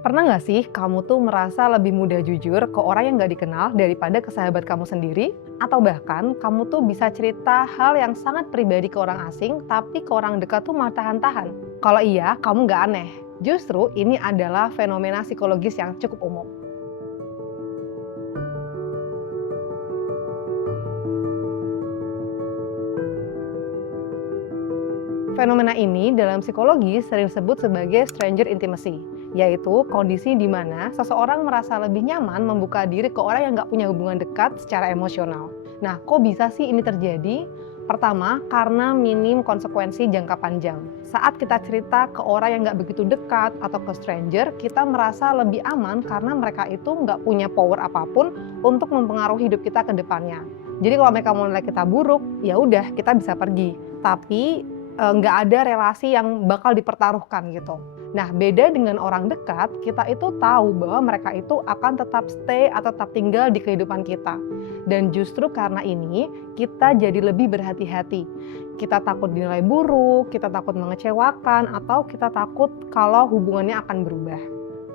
Pernah nggak sih kamu tuh merasa lebih mudah jujur ke orang yang nggak dikenal daripada ke sahabat kamu sendiri? Atau bahkan kamu tuh bisa cerita hal yang sangat pribadi ke orang asing, tapi ke orang dekat tuh malah tahan-tahan? Kalau iya, kamu nggak aneh. Justru ini adalah fenomena psikologis yang cukup umum. Fenomena ini dalam psikologi sering disebut sebagai stranger intimacy, yaitu kondisi di mana seseorang merasa lebih nyaman membuka diri ke orang yang nggak punya hubungan dekat secara emosional. Nah, kok bisa sih ini terjadi? Pertama, karena minim konsekuensi jangka panjang. Saat kita cerita ke orang yang nggak begitu dekat atau ke stranger, kita merasa lebih aman karena mereka itu nggak punya power apapun untuk mempengaruhi hidup kita ke depannya. Jadi kalau mereka mau nilai kita buruk, ya udah kita bisa pergi. Tapi nggak ada relasi yang bakal dipertaruhkan gitu. Nah, beda dengan orang dekat, kita itu tahu bahwa mereka itu akan tetap stay atau tetap tinggal di kehidupan kita. Dan justru karena ini, kita jadi lebih berhati-hati. Kita takut dinilai buruk, kita takut mengecewakan, atau kita takut kalau hubungannya akan berubah.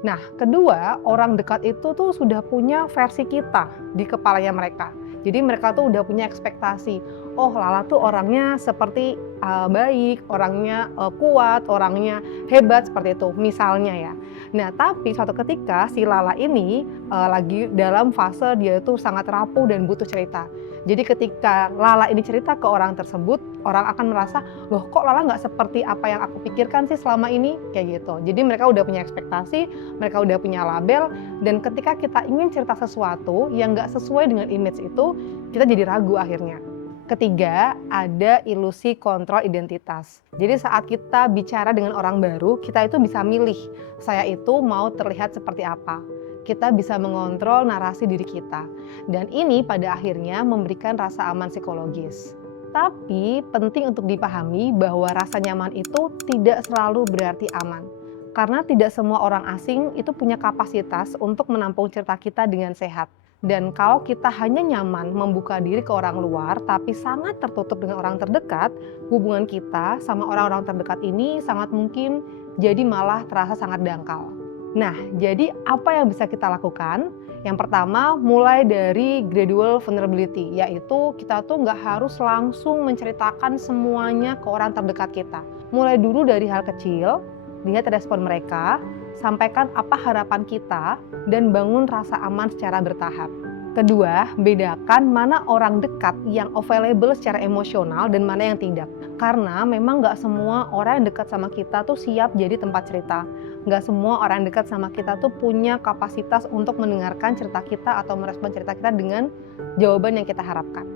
Nah, kedua, orang dekat itu tuh sudah punya versi kita di kepalanya mereka. Jadi mereka tuh udah punya ekspektasi, oh Lala tuh orangnya seperti baik, orangnya kuat, orangnya hebat seperti itu, misalnya ya. Nah, tapi suatu ketika si Lala ini lagi dalam fase dia tuh sangat rapuh dan butuh cerita. Jadi ketika Lala ini cerita ke orang tersebut, orang akan merasa, loh kok Lala nggak seperti apa yang aku pikirkan sih selama ini, kayak gitu. Jadi mereka udah punya ekspektasi, mereka udah punya label, dan ketika kita ingin cerita sesuatu yang nggak sesuai dengan image itu, kita jadi ragu akhirnya. Ketiga, ada ilusi kontrol identitas. Jadi saat kita bicara dengan orang baru, kita itu bisa milih, saya itu mau terlihat seperti apa. Kita bisa mengontrol narasi diri kita. Dan ini pada akhirnya memberikan rasa aman psikologis. Tapi penting untuk dipahami bahwa rasa nyaman itu tidak selalu berarti aman. Karena tidak semua orang asing itu punya kapasitas untuk menampung cerita kita dengan sehat. Dan kalau kita hanya nyaman membuka diri ke orang luar, tapi sangat tertutup dengan orang terdekat, hubungan kita sama orang-orang terdekat ini sangat mungkin jadi malah terasa sangat dangkal. Nah, jadi apa yang bisa kita lakukan? Yang pertama, mulai dari gradual vulnerability, yaitu kita tuh nggak harus langsung menceritakan semuanya ke orang terdekat kita. Mulai dulu dari hal kecil, lihat respon mereka, sampaikan apa harapan kita, dan bangun rasa aman secara bertahap. Kedua, bedakan mana orang dekat yang available secara emosional dan mana yang tidak. Karena memang nggak semua orang yang dekat sama kita tuh siap jadi tempat cerita. Nggak semua orang yang dekat sama kita tuh punya kapasitas untuk mendengarkan cerita kita atau merespon cerita kita dengan jawaban yang kita harapkan.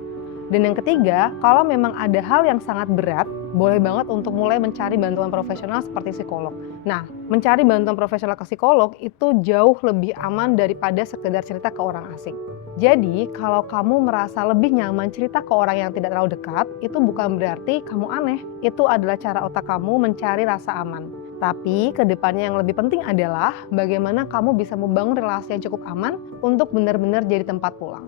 Dan yang ketiga, kalau memang ada hal yang sangat berat, boleh banget untuk mulai mencari bantuan profesional seperti psikolog. Nah, mencari bantuan profesional ke psikolog itu jauh lebih aman daripada sekedar cerita ke orang asing. Jadi, kalau kamu merasa lebih nyaman cerita ke orang yang tidak terlalu dekat, itu bukan berarti kamu aneh. Itu adalah cara otak kamu mencari rasa aman. Tapi, kedepannya yang lebih penting adalah bagaimana kamu bisa membangun relasi yang cukup aman untuk benar-benar jadi tempat pulang.